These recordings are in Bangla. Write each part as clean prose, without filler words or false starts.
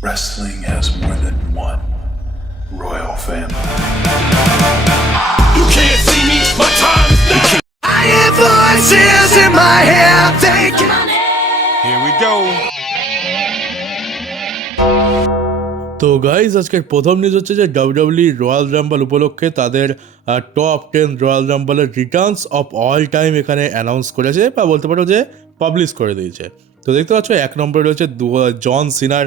Wrestling has more than one royal family. You can't see me, my time is now. I hear voices in my head thinking. Here we go. তো গাইজ আজকের প্রথম নিউজ হচ্ছে যে ডাব্লিউডাব্লিউই রয়্যাল রাম্বল উপলক্ষে তাদের টপ 10 রয়্যাল রাম্বলের রিটার্নস অফ অল টাইম এখানে অ্যানাউন্স করেছে বা বলতে পারো যে পাবলিশ করে দিয়েছে। তো দেখতে পাচ্ছ এক নম্বরে রয়েছে জন সিনার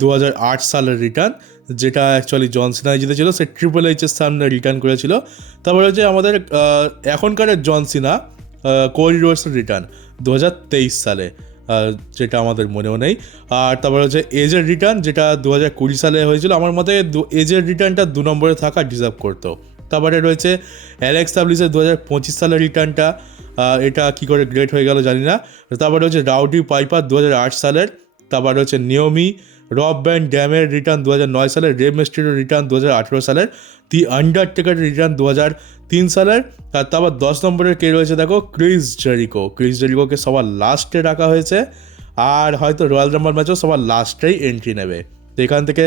2008 সালের রিটার্ন, যেটা অ্যাকচুয়ালি জন সিনাই জিতেছিল, সে ট্রিপল এইচের সামনে রিটার্ন করেছিল। তারপরে হচ্ছে আমাদের এখনকারের জন সিনা কোডি রোডসের রিটার্ন 2023 সালে, যেটা আমাদের মনেও নেই। আর তারপরে হচ্ছে এজের রিটার্ন, যেটা 2020 সালে হয়েছিল। আমার মতে এজের রিটার্নটা 2 নম্বরে থাকা ডিজার্ভ করতো। তারপরে রয়েছে অ্যালেক্সা ব্লিসের 2025 সালের রিটার্নটা, এটা কী করে গ্রেট হয়ে গেল জানি না। তারপরে হচ্ছে রাউডি পাইপার 2008 সালের। তারপরে হচ্ছে নিয়মি রব ভ্যান ড্যামের রিটার্ন 2009 সালের, রে মিস্টিরিওর রিটার্ন 2018 সালের, দি আন্ডারটেকারের রিটার্ন 2003 সালের। আর তারপর 10 নম্বরের কে রয়েছে দেখো, ক্রিস জেরিকোকে সবার লাস্টে রাখা হয়েছে। আর হয়তো রয়্যাল রাম্বল ম্যাচও সবার লাস্টেই এন্ট্রি নেবে। তো এখান থেকে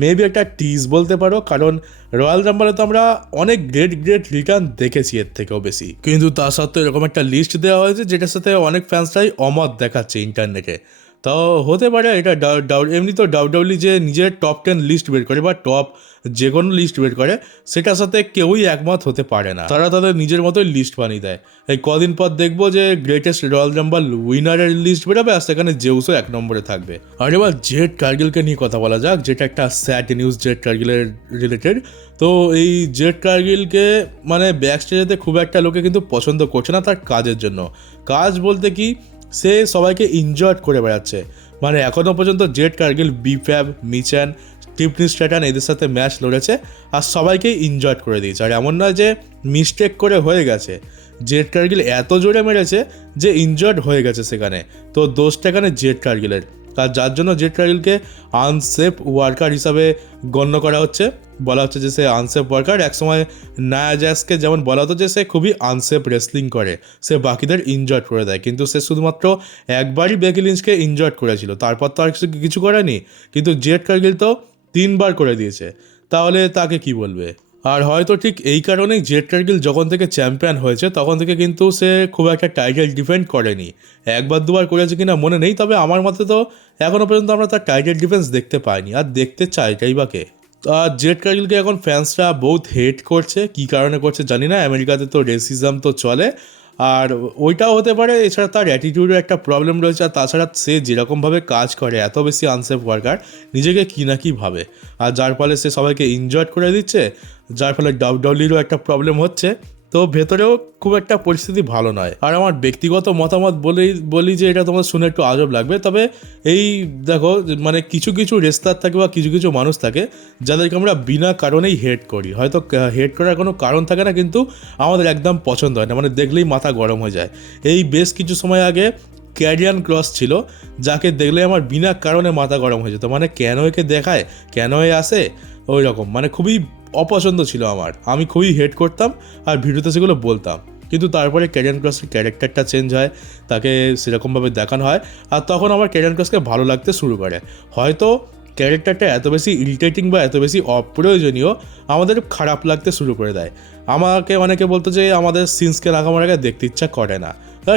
মেবি একটা টিজ বলতে পারো, কারণ রয়্যাল রাম্বলে তো আমরা অনেক গ্রেট রিটার্ন দেখেছি এর থেকেও বেশি, কিন্তু তার সত্ত্বেও এরকম একটা লিস্ট দেওয়া হয়েছে যেটার সাথে অনেক ফ্যান্সরাই অমত দেখাচ্ছে ইন্টারনেটে। তো হতে পারে এটা এমনি তো ডাব্লিউডাব্লিউই যে নিজের টপ 10 লিস্ট বের করে বা টপ যে কোনো লিস্ট বের করে, সেটার সাথে কেউই একমত হতে পারে না। তারা তাদের নিজের মতোই লিস্ট বানিয়ে দেয়। এই কদিন পর দেখবো যে গ্রেটেস্ট রয়্যাল রাম্বল উইনারের লিস্ট বেরোবে, আর সেখানে জেউসও 1 নম্বরে থাকবে। আর এবার জেড কার্গিলকে নিয়ে কথা বলা যাক, যেটা একটা স্যাড নিউজ জেড কার্গিলের রিলেটেড। তো এই জেড কার্গিলকে মানে ব্যাক স্টেজেতে খুব একটা লোকে কিন্তু পছন্দ করছে না তার কাজের জন্য। কাজ বলতে কি, সে সবাইকে ইনজয় করে বেড়াচ্ছে। মানে এখনও পর্যন্ত জেড কার্গিল বিফ্যাব, মিচ্যান, টিফনি স্ট্র্যাটন এদের সাথে ম্যাচ লড়েছে আর সবাইকেই ইনজয় করে দিয়েছে। আর এমন নয় যে মিস্টেক করে হয়ে গেছে, জেড কার্গিল এত জোরে মেরেছে যে ইনজয়েড হয়ে গেছে সেখানে। তো দোষটা এখানে জেড কার্গিলের, আর যার জন্য জেড কার্গিলকে আনসেফ ওয়ার্কার হিসাবে গণ্য করা হচ্ছে। বলা হচ্ছে যে সে আনসেফ ওয়ার্কার। একসময় নায়া জ্যাক্সকে যেমন বলা হতো যে সে খুবই আনসেফ রেসলিং করে, সে বাকিদের ইনজয়েড করে দেয়, কিন্তু সে শুধুমাত্র একবারই বেকি লিঞ্চকে ইনজয়েড করেছিল, তারপর তো আর কিছু করেনি। কিন্তু জেড কার্গিল তো 3 বার করে দিয়েছে, তাহলে তাকে কি বলবে? আর হয়তো ঠিক এই কারণেই জেড কার্গিল যখন থেকে চ্যাম্পিয়ন হয়েছে তখন থেকে কিন্তু সে খুব একটা টাইটেল ডিফেন্ড করেনি। 1-2 বার করেছে কিনা মনে নেই, তবে আমার মতে তো এখনও পর্যন্ত আমরা তার টাইটেল ডিফেন্স দেখতে পাইনি, আর দেখতে চাইটাই বা কে। আর জেড কার্গিলকে এখন ফ্যান্সরা বহুত হেট করছে, কী কারণে করছে জানি না। আমেরিকাতে তো রেসিজম তো চলে, আর ওইটাও হতে পারে। এছাড়া তার অ্যাটিটিউডের একটা প্রবলেম রয়েছে, আর তাছাড়া সে যেরকমভাবে কাজ করে, এত বেশি আনসেফ ওয়ার্কার, নিজেকে কী না কী ভাবে, আর যার ফলে সে সবাইকে ইনজয় করে দিচ্ছে, যার ফলে ডাব্লিউডাব্লিউইরও একটা প্রবলেম হচ্ছে। তো ভেতরেও খুব একটা পরিস্থিতি ভালো নয়। আর আমার ব্যক্তিগত মতামত বলি যে এটা তোমার শুনে একটু আজব লাগবে, তবে এই দেখো মানে কিছু রেসলার থাকে বা কিছু মানুষ থাকে যাদেরকে আমরা বিনা কারণেই হেট করি। হয়তো হেট করার কোনো কারণ থাকে না, কিন্তু আমাদের একদম পছন্দ হয় না, মানে দেখলেই মাথা গরম হয়ে যায়। এই বেশ কিছু সময় আগে ক্যারিয়ান ক্রস ছিল, যাকে দেখলে আমার বিনা কারণে মাথা গরম হয়ে যেত। মানে কেন একে দেখায়, কেন এ আসে, ওই রকম মানে খুবই অপছন্দ ছিল আমার। আমি খুবই হেট করতাম আর ভিডিওতে সেগুলো বলতাম। কিন্তু তারপরে ক্যারিয়ান ক্রসের ক্যারেক্টারটা চেঞ্জ হয়, তাকে সেরকমভাবে দেখানো হয়, আর তখন আমার ক্যারিয়ান ক্রসকে ভালো লাগতে শুরু করে। হয়তো ক্যারেক্টারটা এত বেশি ইরিটেটিং বা এত বেশি অপ্রয়োজনীয়, আমাদের খারাপ লাগতে শুরু করে দেয়। আমাকে অনেকে বলতো যে আমাদের সিন্সকে লাগানোর আগে দেখতে ইচ্ছা করে না,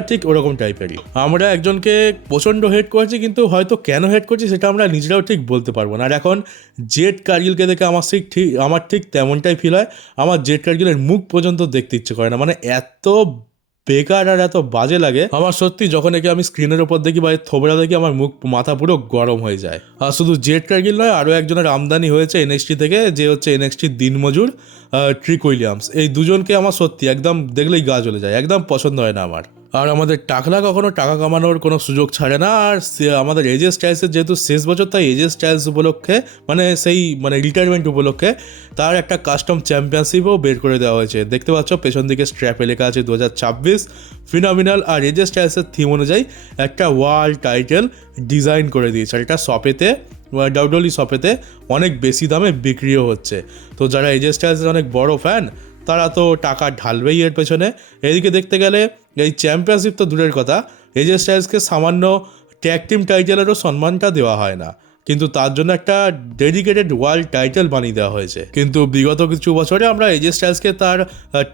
ঠিক ওরকম টাইপেরই। আমরা একজনকে প্রচণ্ড হেট করছি, কিন্তু হয়তো কেন হেট করছি সেটা আমরা নিজেরাও ঠিক বলতে পারবো না। আর এখন জেড কার্গিলকে দেখে আমার ঠিক তেমনটাই ফিল হয়। আমার জেড কার্গিলের মুখ পর্যন্ত দেখতে ইচ্ছে করে না, মানে এত বেকার আর এত বাজে লাগে আমার সত্যি। যখন একে আমি স্ক্রিনের ওপর দেখি বা থোবরা দেখি, আমার মাথা পুরো গরম হয়ে যায়। আর শুধু জেড কার্গিল নয়, আরও একজনের আমদানি হয়েছে এনএক্সটি থেকে, যে হচ্ছে এনএক্সটির দিনমজুর ট্রিক উইলিয়ামস। এই দুজনকে আমার সত্যি একদম দেখলেই গা জ্বলে যায়, একদম পছন্দ হয় না আমার। আর আমাদের টাকলা কখনো টাকা কামানোর কোনো সুযোগ ছাড়ে না। আর আমাদের এজে স্টাইলসের যেহেতু শেষ বছর, তাই এজে স্টাইলস উপলক্ষে মানে রিটায়ারমেন্ট উপলক্ষে তার একটা কাস্টম চ্যাম্পিয়নশিপও বের করে দেওয়া হয়েছে। দেখতে পাচ্ছ পেছন দিকে স্ট্র্যাপে লেখা আছে 2026 ফিনোমিনাল। আর এজে স্টাইলসের থিম অনুযায়ী একটা ওয়ার্ল্ড টাইটেল ডিজাইন করে দিয়েছে, আর এটা শপেতে ডাব্লিউডাব্লিউই শপেতে অনেক বেশি দামে বিক্রিও হচ্ছে। তো যারা এজে স্টাইলসের অনেক বড় ফ্যান, তারা তো টাকা ঢালবেই এর পেছনে। এদিকে দেখতে গেলে এই চ্যাম্পিয়নশিপ তো দূরের কথা, এজে স্টাইলসকে সামান্য ট্যাগ টিম টাইটেলেরও সম্মানটা দেওয়া হয় না। কিন্তু তার জন্য একটা ডেডিকেটেড ওয়ার্ল্ড টাইটেল বানিয়ে দেওয়া হয়েছে। কিন্তু বিগত কিছু বছরে আমরা এজে স্টাইলসকে তার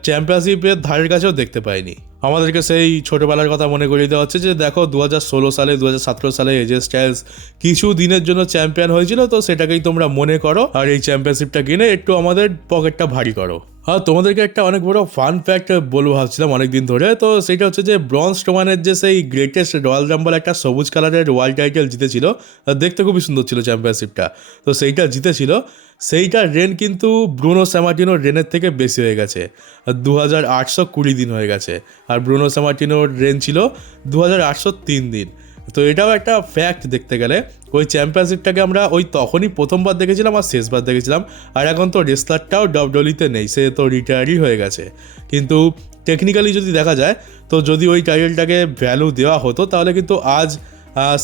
চ্যাম্পিয়নশিপের ধারের কাছেও দেখতে পাইনি। আমাদেরকে সেই ছোটোবেলার কথা মনে করিয়ে দেওয়া হচ্ছে যে দেখো 2016 সালে 2017 সালে এজে স্টাইলস কিছু দিনের জন্য চ্যাম্পিয়ন হয়েছিল, তো সেটাকেই তোমরা মনে করো আর এই চ্যাম্পিয়নশিপটা কিনে একটু আমাদের পকেটটা ভারী করো। আর তোমাদেরকে একটা অনেক বড় ফান ফ্যাক্ট বলবো ভাবছিলাম অনেকদিন ধরে, তো সেটা হচ্ছে যে ব্রন স্ট্রোম্যানের যে সেই গ্রেটেস্ট রয়্যাল রাম্বল একটা সবুজ কালারের ওয়ার্ল্ড টাইটেল জিতেছিল, দেখতে খুবই সুন্দর ছিল চ্যাম্পিয়নশিপটা, তো সেইটা জিতেছিল, সেইটার রেন কিন্তু ব্রুনো স্যামার্টিনোর রেনের থেকে বেশি হয়ে গেছে, 2820 দিন হয়ে গেছে, আর ব্রুনো স্যামার্টিনোর রেন ছিল 2803 দিন। তো এটাও একটা ফ্যাক্ট দেখতে গেলে। ওই চ্যাম্পিয়নশিপটাকে আমরা ওই তখনই প্রথমবার দেখেছিলাম আর শেষবার দেখেছিলাম, আর এখন তো রেসলারটাও ডব্লিউডব্লিউইতে নেই, সে তো রিটায়ারই হয়ে গেছে। কিন্তু টেকনিক্যালি যদি দেখা যায়, তো যদি ওই টাইটেলটাকে ভ্যালু দেওয়া হতো তাহলে কিন্তু আজ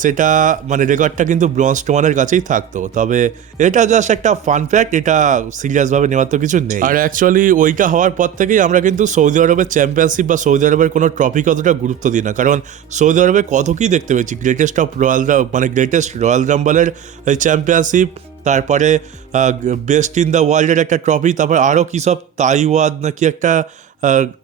সেটা মানে রেকর্ডটা কিন্তু ব্রন স্ট্রোম্যানের কাছেই থাকতো। তবে এটা জাস্ট একটা ফান ফ্যাক্ট, এটা সিরিয়াসভাবে নেওয়ার তো কিছু নেই। আর অ্যাকচুয়ালি ওইটা হওয়ার পর থেকেই আমরা কিন্তু সৌদি আরবের চ্যাম্পিয়নশিপ বা সৌদি আরবের কোনো ট্রফিকে অতটা গুরুত্ব দিই না, কারণ সৌদি আরবে কত কী দেখতে পেয়েছি, গ্রেটেস্ট রয়্যাল রাম্বলের চ্যাম্পিয়নশিপ, তারপরে বেস্ট ইন দ্য ওয়ার্ল্ডের একটা ট্রফি, তারপর আরও কী সব তাইওয়াদ নাকি একটা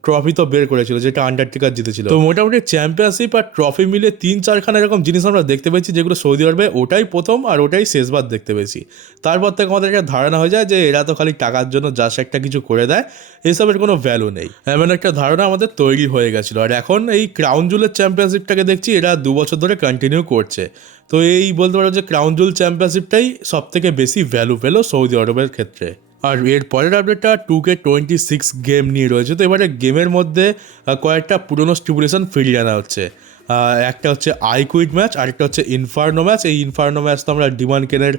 ট্রফি তো বের করেছিল যেটা আন্ডারটেকার জিতেছিল। তো মোটামুটি চ্যাম্পিয়নশিপ আর ট্রফি মিলে 3-4খানা এরকম জিনিস আমরা দেখতে পেয়েছি যেগুলো সৌদি আরবে ওটাই প্রথম আর ওটাই শেষবার দেখতে পেয়েছি। তারপর থেকে আমাদের একটা ধারণা হয়ে যায় যে এরা তো খালি টাকার জন্য জাস্ট একটা কিছু করে দেয়, এসবের কোনো ভ্যালু নেই, এমন একটা ধারণা আমাদের তৈরি হয়ে গেছিলো। আর এখন এই ক্রাউন জুয়েলের চ্যাম্পিয়নশিপটাকে দেখছি এরা 2 বছর ধরে কন্টিনিউ করছে, তো এই বলতে পারো যে ক্রাউন জুয়েল চ্যাম্পিয়নশিপটাই সব থেকে বেশি ভ্যালু পেলো সৌদি আরবের ক্ষেত্রে। আর এর পরের আপডেটটা 2K26 গেম নিয়ে রয়েছে। তো এবারে গেমের মধ্যে কয়েকটা পুরনো স্টিপুলেশন ফিরিয়ে আনা হচ্ছে। একটা হচ্ছে আই কুইট ম্যাচ, আরেকটা হচ্ছে ইনফার্নো ম্যাচ। এই ইনফার্নো ম্যাচ তো আমরা ডিমান্ড কেনের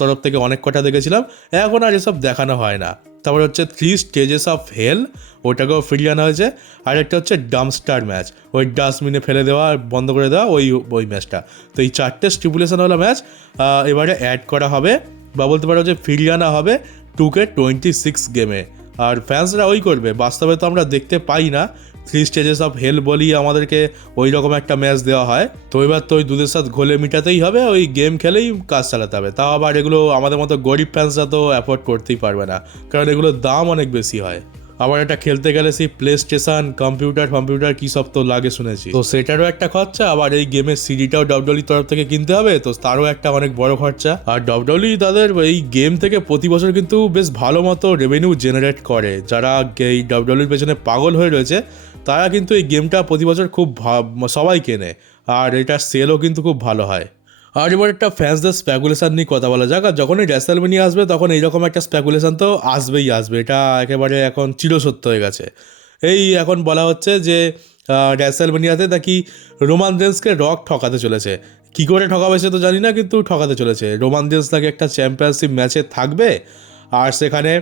তরফ থেকে অনেক কটা দেখেছিলাম, এখন আর এসব দেখানো হয় না। তারপর হচ্ছে 3 স্টেজেস অফ হেল, ওটাকেও ফিরিয়ে আনা হয়েছে। আর একটা হচ্ছে ডাম্পস্টার ম্যাচ, ওই ডাস্টবিনে ফেলে দেওয়া বন্ধ করে দেওয়া ওই ম্যাচটা। তো এই 4টে স্টিপুলেশনওয়ালা ম্যাচ এবারে অ্যাড করা হবে বা বলতে পারো যে ফিরিয়ে আনা হবে 2K26 গেমে। আর ফ্যান্সরা ওই করবে, বাস্তবে তো আমরা দেখতে পাই না 3 স্টেজেস অফ হেল বলেই আমাদেরকে ওই রকম একটা ম্যাচ দেওয়া হয়। তো এবার তো ওই দুধের সাথে ঘোলে মিটাতেই হবে, ওই গেম খেলেই কাজ চালাতে হবে। তাও আবার এগুলো আমাদের মতো গরিব ফ্যান্সরা তো অ্যাফোর্ড করতেই পারবে না, কারণ এগুলোর দাম অনেক বেশি হয়। আবার এটা খেলতে গেলে সেই প্লে স্টেশন কম্পিউটার কী সব তো লাগে শুনেছি, তো সেটারও একটা খরচা। আবার এই গেমের সিডিটাও ডব্লিউডব্লিউইর তরফ থেকে কিনতে হবে, তো তারও একটা অনেক বড় খরচা। আর ডব্লিউডব্লিউই তাদের এই গেম থেকে প্রতি বছর কিন্তু বেশ ভালো মতো রেভিনিউ জেনারেট করে। যারা এই ডব্লিউডব্লিউইর পেছনে পাগল হয়ে রয়েছে তারা কিন্তু এই গেমটা প্রতি বছর খুব সবাই কেনে, আর এটার সেলও কিন্তু খুব ভালো হয়। আর এবার একটা ফ্যান্সদের স্প্যাকুলেশন নিয়ে কথা বলা যাক। আর যখনই রেসলম্যানিয়া আসবে তখন এইরকম একটা স্প্যাকুলেশন তো আসবেই আসবে, এটা একেবারে এখন চিরসত্য হয়ে গেছে। এই এখন বলা হচ্ছে যে রেসলম্যানিয়াতে নাকি রোমান রেন্সকে রক ঠকাতে চলেছে। কী করে ঠকাবে সে তো জানি না, কিন্তু ঠকাতে চলেছে। রোমান রেন্স নাকি একটা চ্যাম্পিয়নশিপ ম্যাচে থাকবে, আর সেখানে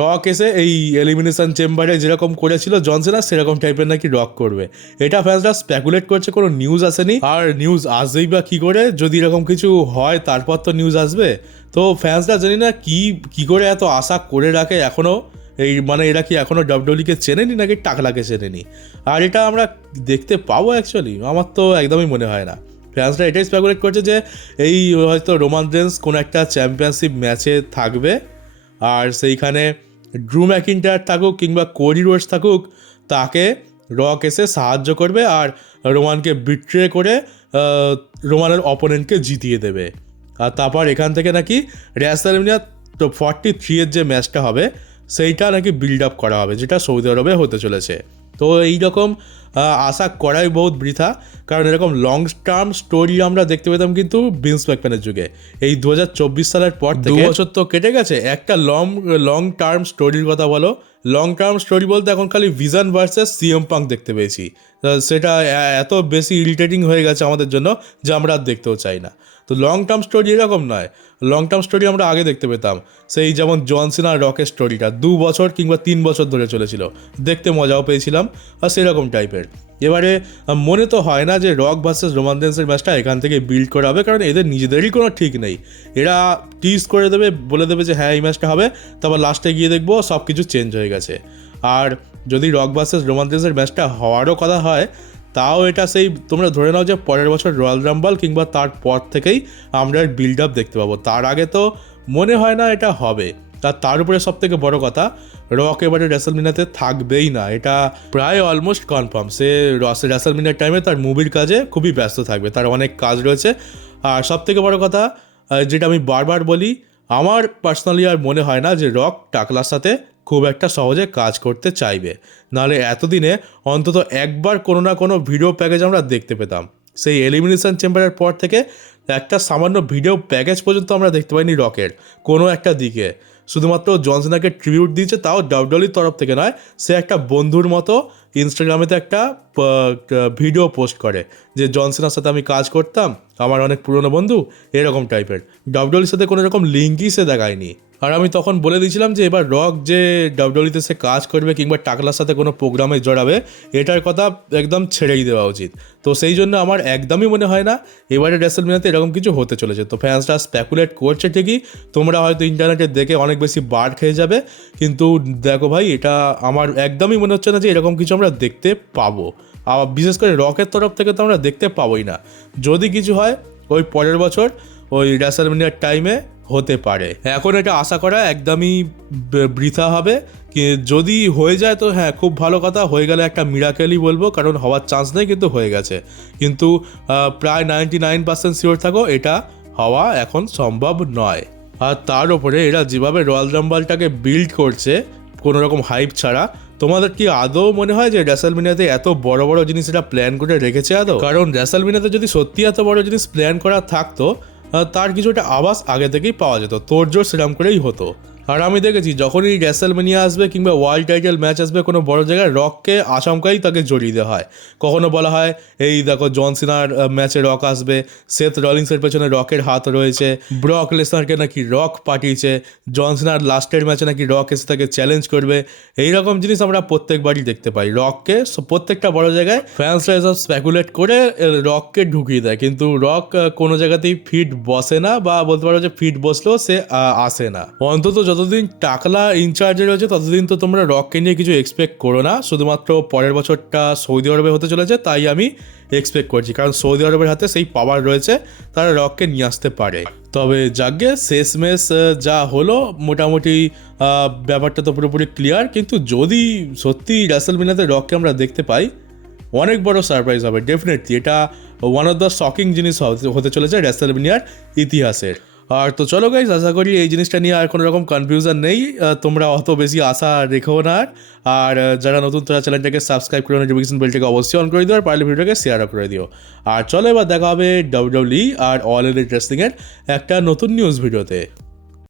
রক এসে এই এলিমিনেশন চেম্বারে যেরকম করেছিল জন সিনা সেরকম টাইপের নাকি রক করবে। এটা ফ্যান্সরা স্পেকুলেট করছে, কোনো নিউজ আসেনি। আর নিউজ আসবেই বা কী করে, যদি এরকম কিছু হয় তারপর তো নিউজ আসবে। তো ফ্যান্সরা জানি না কী করে এত আশা করে রাখে এখনও, এই মানে এরা কি এখনও ডব্লিউডব্লিউইকে চেনেনি নাকি টাকলাকে চেনেনি। আর এটা আমরা দেখতে পাবো অ্যাকচুয়ালি, আমার তো একদমই মনে হয় না। ফ্যান্সরা এটাই স্পেকুলেট করছে যে এই হয়তো রোমান রেন্স কোনো একটা চ্যাম্পিয়নশিপ ম্যাচে থাকবে, আর সেইখানে ড্রু ম্যাকিন্টায়ার থাকুক কিংবা কোডি রোডস থাকুক, তাকে রক এসে সাহায্য করবে আর রোমানকে বিট্রে করে রোমানের অপোনেন্টকে জিতিয়ে দেবে। আর তারপর এখান থেকে নাকি রেসলম্যানিয়া 43 যে ম্যাচটা হবে সেইটা নাকি বিল্ড আপ করা হবে, যেটা সৌদি আরবে হতে চলেছে। তো এইরকম আশা করাই বহুত বৃথা, কারণ এরকম লং টার্ম স্টোরি আমরা দেখতে পেতাম কিন্তু ভিন্স ম্যাকম্যানের যুগে। এই 2024 সালের পর 2 বছর তো কেটে গেছে, একটা লং টার্ম স্টোরির কথা বলো। লং টার্ম স্টোরি বলতে এখন খালি ভিশন ভার্সেস সিএম পাঙ্ক দেখতে পেয়েছি, সেটা এত বেশি ইরিটেটিং হয়ে গেছে আমাদের জন্য যে আমরা আর দেখতেও চাই না। তো লং টার্ম স্টোরি এরকম নয়, লং টার্ম স্টোরি আমরা আগে দেখতে পেতাম, সেই যেমন জন সিনা আর রকের স্টোরিটা 2 বছর কিংবা 3 বছর ধরে চলেছিল, দেখতে মজাও পেয়েছিলাম, আর সেরকম টাইপের। এবারে মনে তো হয় না যে রক ভার্সেস রোমান রেন্সের ম্যাচটা এখান থেকে বিল্ড করা হবে, কারণ এদের নিজেদেরই কোনো ঠিক নেই। এরা টিজ করে দেবে, বলে দেবে যে হ্যাঁ এই ম্যাচটা হবে, তারপর লাস্টে গিয়ে দেখবো সব কিছু চেঞ্জ হয়ে গেছে। আর যদি রক ভার্সেস রোমান রেন্সের ম্যাচটা হওয়ারও কথা হয়, তাও এটা সেই তোমরা ধরে নাও যে পরের বছর রয়্যাল রাম্বল কিংবা তারপর থেকেই আমরা বিল্ড আপ দেখতে পাবো, তার আগে তো মনে হয় না এটা হবে। তার উপরে সব থেকে বড় কথা, রক এবারে রেসলমিনিয়াতে থাকবেই না, এটা প্রায় অলমোস্ট কনফার্ম। সে রেসলমিনিয়ার টাইমে তার মুভির কাজে খুবই ব্যস্ত থাকবে, তার অনেক কাজ রয়েছে। আর সব থেকে বড় কথা যেটা আমি বারবার বলি, আমার পার্সোনালি আর মনে হয় না যে রক টাকলার সাথে খুব একটা সহজে কাজ করতে চাইবে, নাহলে এতদিনে অন্তত একবার কোনো না কোনো ভিডিও প্যাকেজ আমরা দেখতে পেতাম। সেই এলিমিনেশন চেম্বারের পর থেকে একটা সামান্য ভিডিও প্যাকেজ পর্যন্ত আমরা দেখতে পাইনি রকের কোনো একটা দিকে। শুধুমাত্র জন সিনাকে ট্রিবিউট দিয়েছে, তাও ডাব্লিউডাব্লিউইর তরফ থেকে নয়, সে একটা বন্ধুর মতো ইনস্টাগ্রামেতে একটা ভিডিও পোস্ট করে যে জন সিনার সাথে আমি কাজ করতাম, আমার অনেক পুরনো বন্ধু, এরকম টাইপের। ডাব্লিউডাব্লিউইর সাথে কোনো রকম লিঙ্কই সে দেখায়নি। আর আমি তখন বলে দিয়েছিলাম যে এবার রক যে ডাব্লিউডাব্লিউইতে সে কাজ করবে কিংবা টাকলার সাথে কোনো প্রোগ্রামে জড়াবে, এটার কথা একদম ছেড়েই দেওয়া উচিত। তো সেই জন্য আমার একদমই মনে হয় না এবারে রেসলমেনিয়াতে এরকম কিছু হতে চলেছে। তো ফ্যান্সরা স্পেকুলেট করছে ঠিকই, তোমরা হয়তো ইন্টারনেটে দেখে অনেক বেশি বার খেয়ে যাবে, কিন্তু দেখো ভাই, এটা আমার একদমই মনে হচ্ছে না যে এরকম কিছু আমরা দেখতে পাবো। আর বিশেষ করে রকের তরফ থেকে তো আমরা দেখতে পাবোই না। যদি কিছু হয় ওই পরের বছর ওই রেসলমেনিয়ার টাইমে হতে পারে। এখন এটা আশা করা একদমই বৃথা হবে। যদি হয়ে যায় তো হ্যাঁ, খুব ভালো কথা, হয়ে গেলে একটা মিরাকেলই বলবো, কারণ হওয়ার চান্স নেই কিন্তু হয়ে গেছে। কিন্তু প্রায় 99% শিওর থাকো এটা হওয়া এখন সম্ভব নয়। আর তার উপরে এরা যেভাবে রয়্যাল রাম্বলটাকে বিল্ড করছে কোনো রকম হাইপ ছাড়া, তোমাদের কি আদৌ মনে হয় যে রেসলমেনিয়াতে এত বড় বড় জিনিস এটা প্ল্যান করে রেখেছে আদৌ? কারণ রেসলমেনিয়াতে যদি সত্যি এত বড় জিনিস প্ল্যান করা থাকতো, তার কিছুটা আভাস আগে থেকেই পাওয়া যেত, তোড়জোড় সেরকম করেই হতো। আর আমি দেখেছি যখনই রেসলমেনিয়া আসবে কিংবা ওয়ার্ল্ড টাইটেল ম্যাচ আসবে কোনো বড় জায়গায়, রককে আচমকাই তাকে জড়িয়ে দেওয়া হয়। কখনো বলা হয় এই দেখো জন সিনার ম্যাচে রক আসবে, সেথ রলিন্সের পেছনে রকের হাত রয়েছে, ব্রক লেসনারকে নাকি রক পাঠিয়েছে, জন সিনার লাস্টের ম্যাচে নাকি রক এসে তাকে চ্যালেঞ্জ করবে। এইরকম জিনিস আমরা প্রত্যেকবারই দেখতে পাই। রককে প্রত্যেকটা বড় জায়গায় ফ্যান্সরা এসব স্পেকুলেট করে রককে ঢুকিয়ে দেয়, কিন্তু রক কোনো জায়গাতেই ফিট বসে না, বা বলতে পারো যে ফিট বসলেও সে আসে না। অন্তত যতদিন টাকলা ইনচার্জে রয়েছে ততদিন তো তোমরা রককে নিয়ে কিছু এক্সপেক্ট করো না। শুধুমাত্র পরের বছরটা সৌদি আরবে হতে চলেছে তাই আমি এক্সপেক্ট করছি, কারণ সৌদি আরবের হাতে সেই পাওয়ার রয়েছে, তারা রককে নিয়ে আসতে পারে। তবে যাকে শেষমেশ যা হলো, মোটামুটি ব্যাপারটা তো পুরোপুরি ক্লিয়ার। কিন্তু যদি সত্যি রেসলমেনিয়াতে রককে আমরা দেখতে পাই, অনেক বড় সারপ্রাইজ হবে ডেফিনেটলি। এটা ওয়ান অফ দ্য শকিং জিনিস হতে চলেছে রেসলমেনিয়ার ইতিহাসের। আর তো চলো গাইজ, আশা করি এই জিনিসটা নিয়ে আর কোনো রকম কনফিউশন নেই, তোমরা অত বেশি আশা রেখো না। আর যারা নতুন তারা চ্যানেলটাকে সাবস্ক্রাইব করে নোটিফিকেশন বেলটাকে অবশ্যই অন করে দিও, আর পারলে ভিডিওটাকে শেয়ারও করে দিও। আর চলো এবার দেখা হবে ডাব্লিউডাব্লিউই আর অল এলিট রেসলিংয়ের একটা নতুন নিউজ ভিডিওতে।